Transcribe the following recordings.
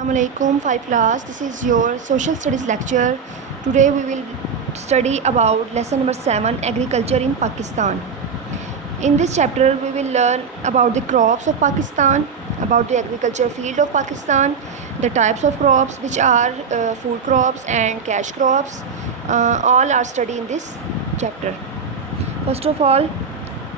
Assalamualaikum 5 class. This is your social studies lecture. Today we will study about lesson number 7, agriculture in Pakistan. In this chapter we will learn about the crops of Pakistan, about the agriculture field of Pakistan, the types of crops which are food crops and cash crops. All are studied in this chapter. First of all,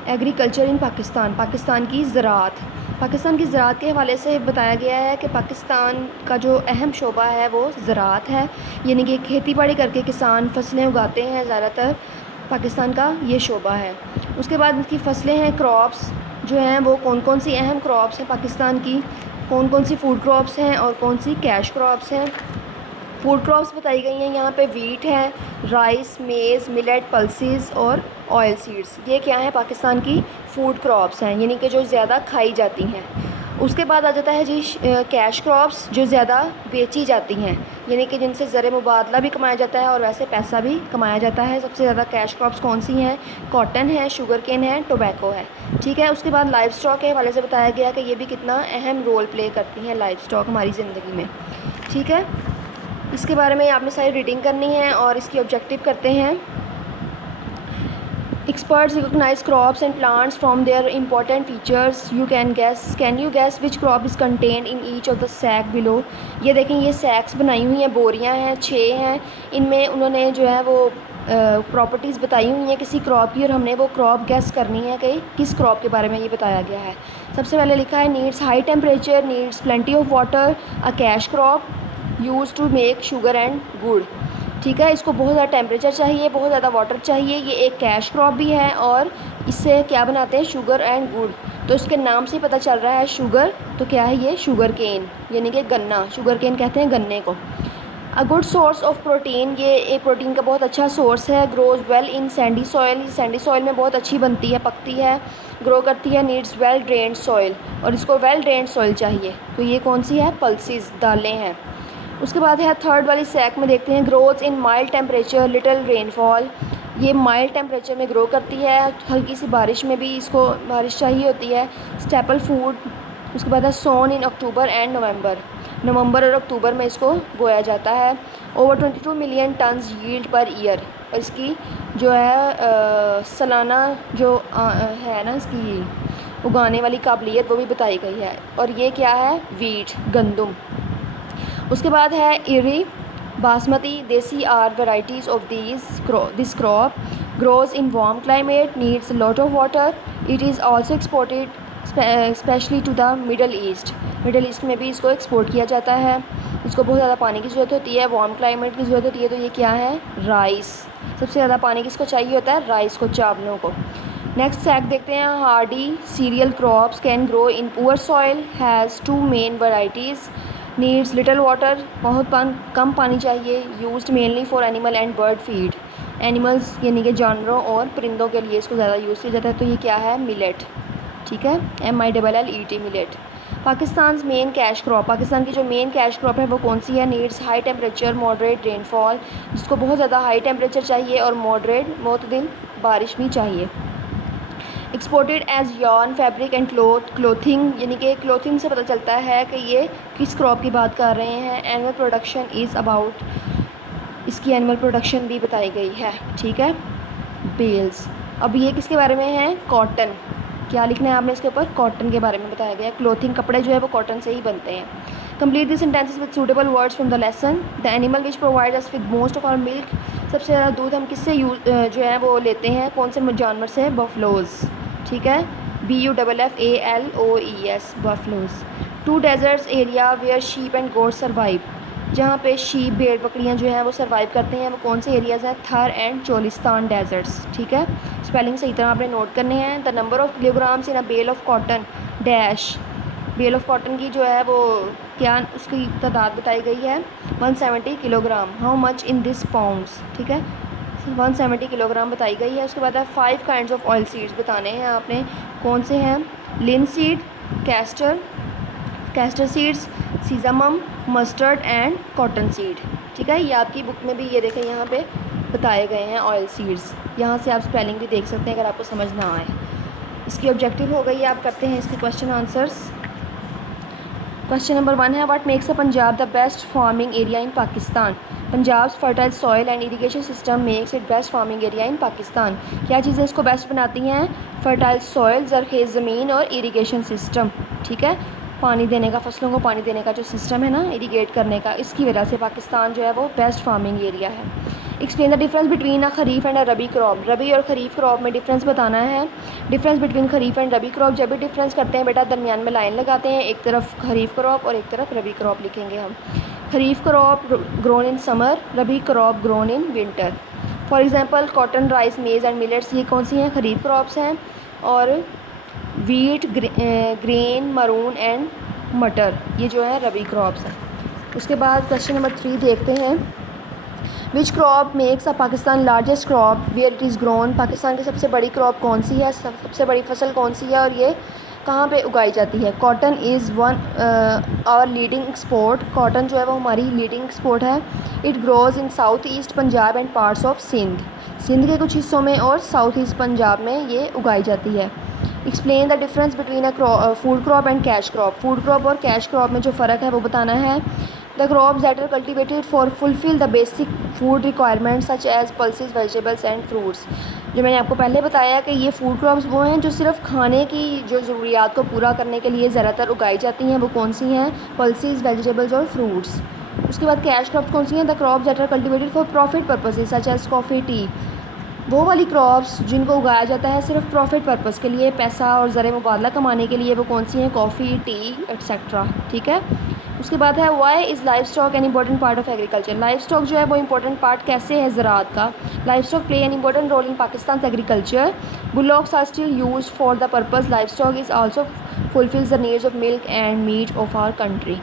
agriculture in Pakistan की ज़राअत के हवाले से बताया गया है कि पाकिस्तान का जो अहम शोबा है वो ज़राअत है, यानी कि खेती बाड़ी करके किसान फसलें उगाते हैं। ज़्यादातर पाकिस्तान का ये शोबा है। उसके बाद इसकी फसलें हैं, क्रॉप्स जो हैं वो कौन कौन सी अहम क्रॉप्स हैं पाकिस्तान की, कौन कौन सी फूड क्रॉप्स हैं और कौन सी कैश क्रॉप्स हैं। फूड क्रॉप्स बताई गई हैं यहाँ पे, वीट है, राइस, मेज़, मिलेट, पल्सेस और ऑयल सीड्स। ये क्या है, पाकिस्तान की फूड क्रॉप्स हैं, यानी कि जो ज़्यादा खाई जाती हैं। उसके बाद आ जाता है जी कैश क्रॉप्स, जो ज़्यादा बेची जाती हैं, यानी कि जिनसे ज़र मुबादला भी कमाया जाता है और वैसे पैसा भी कमाया जाता है। सबसे ज़्यादा कैश क्रॉप्स कौन सी हैं? कॉटन है, शुगर केन है, टोबैको है। ठीक है। उसके बाद लाइव स्टॉक के हवाले से बताया गया कि ये भी कितना अहम रोल प्ले करती हैं लाइव स्टॉक हमारी ज़िंदगी में। ठीक है। इसके बारे में आपने सारी रीडिंग करनी है और इसकी ऑब्जेक्टिव करते हैं। Experts recognise crops and plants from their important features. Can you guess which crop is contain in each of the sack below. ये देखें, ये सैक्स बनाई हुई हैं, बोरियां हैं, 6 हैं। इनमें उन्होंने जो है वो प्रॉपर्टीज़ बताई हुई हैं किसी क्रॉप की, और हमने वो क्रॉप गैस करनी है कि किस क्रॉप के बारे में ये बताया गया है। सबसे पहले लिखा है needs high temperature, needs plenty of water, a cash crop use to make sugar and gur. ठीक है। इसको बहुत ज़्यादा टेम्परेचर चाहिए, बहुत ज़्यादा वाटर चाहिए। ये एक कैश क्रॉप भी है और इससे क्या बनाते हैं? शुगर एंड गुड़। तो इसके नाम से पता चल रहा है शुगर, तो क्या है ये? शुगर केन, यानी कि गन्ना। शुगर केन कहते हैं गन्ने को। A good source of protein, ये एक प्रोटीन का बहुत अच्छा सोर्स है। Grows well in Sandy soil, Sandy soil में बहुत अच्छी बनती है, पकती है, ग्रो करती है। नीड्स वेल ड्रेन्ड सॉइल, और इसको वेल ड्रेन्ड सॉइल चाहिए। तो ये कौन सी है? पल्सेस, दालें हैं। उसके बाद है थर्ड वाली सैक में देखते हैं, growth in mild temperature little rainfall. ये माइल्ड टेम्परेचर में ग्रो करती है, हल्की सी बारिश में भी इसको बारिश चाहिए होती है। Staple food. उसके बाद है सोन इन अक्टूबर एंड नवंबर और अक्टूबर में इसको बोया जाता है। Over 22 million turns yield per year, और इसकी जो है सालाना जो है ना इसकी उगाने वाली काबिलियत वो भी बताई गई है। और ये क्या है? वीट, गंदम। उसके बाद है IRRI, basmati, desi are varieties of this crop grows in warm climate, needs lot of water. It is also exported specially to the Middle East में भी इसको एक्सपोर्ट किया जाता है। इसको बहुत ज़्यादा पानी की ज़रूरत होती है, वार्म क्लाइमेट की ज़रूरत होती है। तो ये क्या है? राइस। सबसे ज़्यादा पानी किसको चाहिए होता है? राइस को, चावलों को। नेक्स्ट सैक देखते हैं, Hardy cereal crops can grow in poor soil, has 2 main varieties. Needs little water, बहुत कम पानी चाहिए। Used mainly for animal and bird feed, animals यानी कि जानवरों और परिंदों के लिए इसको ज़्यादा यूज़ किया जाता है। तो ये क्या है? मिलेट। ठीक है, MILLET, millet. Pakistan main cash crop, Pakistan की जो मेन कैश क्रॉप है वो कौन सी है? Needs high temperature moderate rainfall, जिसको बहुत ज़्यादा हाई टेम्परेचर चाहिए और मॉडरेट मुतदिल बारिश भी चाहिए। Exported as yarn, fabric and clothing, यानी कि क्लोथिंग से पता चलता है कि ये किस क्रॉप की बात कर रहे हैं। एनुअल प्रोडक्शन इज़ अबाउट, इसकी एनुअल प्रोडक्शन भी बताई गई है। ठीक है। बेल्स, अब ये किसके बारे में है? कॉटन। क्या लिखना है आपने इसके ऊपर? कॉटन के बारे में बताया गया है। क्लोथिंग, कपड़े जो है वो कॉटन से ही बनते हैं। Complete this sentences with suitable words from the lesson. The animal which provide us with most of our milk, सबसे ज़्यादा दूध हम किससे जो है वो लेते हैं? कौन से जानवर से? बफलोज़। ठीक है, BUFFALOES, buffaloes. 2 deserts area where sheep and goats survive, जहाँ पे शीप, भेड़ बकरियाँ जो हैं वो सर्वाइव करते हैं, वो कौन से एरियाज़ हैं? थर एंड चोलिस्तान डेजर्ट्स। ठीक है। स्पेलिंग सही तरह आपने नोट करने हैं। The number of kilograms in a bale of cotton dash, bale of cotton की जो है वो क्या उसकी तादाद बताई गई है? 170 kilogram. How much in this pounds? ठीक है, 170 किलोग्राम बताई गई है। उसके बाद है 5 काइंड्स ऑफ ऑयल सीड्स बताने हैं आपने, कौन से हैं? Linseed, castor seeds, sesame, mustard and cotton seed. ठीक है, ये आपकी बुक में भी ये देखें यहाँ पे बताए गए हैं ऑयल सीड्स। यहाँ से आप स्पेलिंग भी देख सकते हैं अगर आपको समझ ना आए। इसकी ऑब्जेक्टिव हो गई है, आप करते हैं इसके क्वेश्चन आंसर्स। क्वेश्चन नंबर 1 है what makes a Punjab the best farming area in Pakistan. Punjab fertile soil and irrigation system makes it best farming area in Pakistan. क्या चीज़ें इसको बेस्ट बनाती हैं? फर्टाइल सॉइल, ज़रख़ेज़ ज़मीन और इरीगेशन सिस्टम। ठीक है, पानी देने का, फसलों को पानी देने का जो सिस्टम है ना, इरीगेट करने का, इसकी वजह से पाकिस्तान जो है वो बेस्ट फार्मिंग एरिया है। Explain the difference between a kharif and a rabi crop. Rabi और खरीफ क्रॉप में डिफरेंस बताना है। Difference between kharif and rabi crop, जब भी डिफरेंस करते हैं बेटा दरमियान में लाइन लगाते हैं, एक तरफ खरीफ क्रॉप और एक तरफ रबी क्रॉप लिखेंगे हम। Kharif crop grown in summer, rabi crop grown in winter. For example cotton, rice, maize and millets, ये कौन सी हैं? खरीफ क्रॉप्स हैं। और वीट, ग्रेन, मरून एंड मटर, ये जो है रबी क्रॉप्स हैं। उसके बाद क्वेश्चन नंबर 3 देखते हैं। Which crop makes a Pakistan largest crop where it is grown. Pakistan की सबसे बड़ी क्रॉप कौन सी है, सबसे बड़ी फसल कौन सी है और ये कहाँ पे उगाई जाती है? Cotton is one our leading export. Cotton जो है वो हमारी लीडिंग एक्सपोर्ट है। It grows in south east Punjab and parts of Sindh. Sindh के कुछ हिस्सों में और साउथ ईस्ट पंजाब में ये उगाई जाती है। Explain the difference between a food crop and cash crop. Food crop और कैश क्रॉप में जो फ़र्क है वो बताना है। The crops that are cultivated for fulfil the basic food requirements such as pulses, vegetables and fruits. जो मैंने आपको पहले बताया कि ये फूड क्रॉप्स वो हैं जो सिर्फ खाने की जो ज़रूरियात को पूरा करने के लिए ज़्यादातर उगाई जाती हैं। वो कौन सी हैं? पल्सेस, वेजिटेबल्स और फ्रूट्स। उसके बाद कैश क्रॉप्स कौन सी हैं? The crops that are cultivated for profit purposes such as coffee, tea. वो वाली क्रॉप्स जिनको उगाया जाता है सिर्फ प्रॉफिट पर्पस के लिए, पैसा और ज़र मुबादला कमाने के लिए, वो कौन सी हैं? Coffee, tea etcetera. ठीक है। उसके बाद है why is life stock an important part of agriculture. Life stock जो है वो इंपॉर्टेंट पार्ट कैसे है ज़राअत का? Life stock play an important role in Pakistan agriculture. Bullocks are still use for the purpose. Life stock is also fulfills the needs of milk and meat of our country.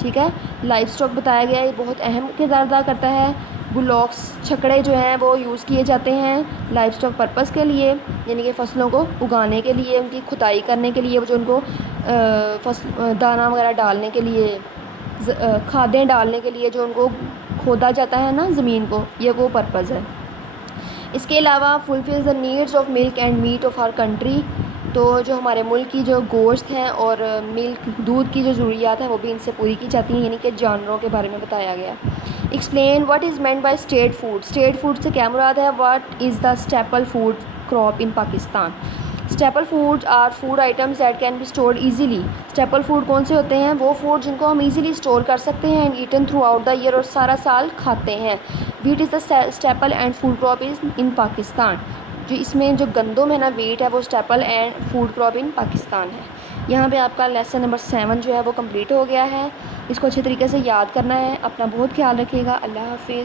ठीक है, life stock बताया गया है, ये बहुत अहम किरदार अदा करता है। बुलॉक्स, छकड़े जो हैं वो यूज़ किए जाते हैं लाइफ स्टॉक पर्पज़ के लिए, यानी कि फ़सलों को उगाने के लिए, उनकी खुदाई करने के लिए, जो उनको दाना वगैरह डालने के लिए, खादें डालने के लिए जो उनको खोदा जाता है ना ज़मीन को, ये वो पर्पज़ है। इसके अलावा fulfills the needs of milk and meat of our country. तो जो हमारे मुल्क की जो गोश्त हैं और मिल्क, दूध की जो ज़रूरियात हैं वो भी इनसे पूरी की जाती हैं, यानी कि जानवरों के बारे में बताया गया। Explain what is meant by state food. State food से क्या मुराद है? What is the staple food crop in Pakistan. Staple food are food items that can be stored easily. Staple food कौन से होते हैं? वो फूड जिनको हम ईजिली स्टोर कर सकते हैं and eaten throughout the year, और सारा साल खाते हैं। Wheat is the staple and food crop is in Pakistan. जो इसमें जो गंदम है ना, वीट है, वो staple and food crop in Pakistan है। यहाँ पे आपका लेसन नंबर 7 जो है वो कंप्लीट हो गया है। इसको अच्छे तरीके से याद करना है। अपना बहुत ख्याल रखिएगा। अल्लाह हाफिज़।